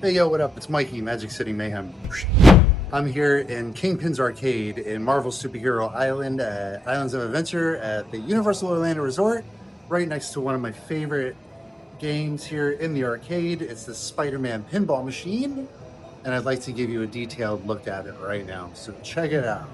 Hey yo, what up? It's Mikey, Magic City Mayhem. I'm here in Kingpin's Arcade in Marvel Superhero Island at Islands of Adventure at the Universal Orlando Resort, right next to one of my favorite games here in the arcade. It's the Spider-Man pinball machine, and I'd like to give you a detailed look at it right now, so check it out.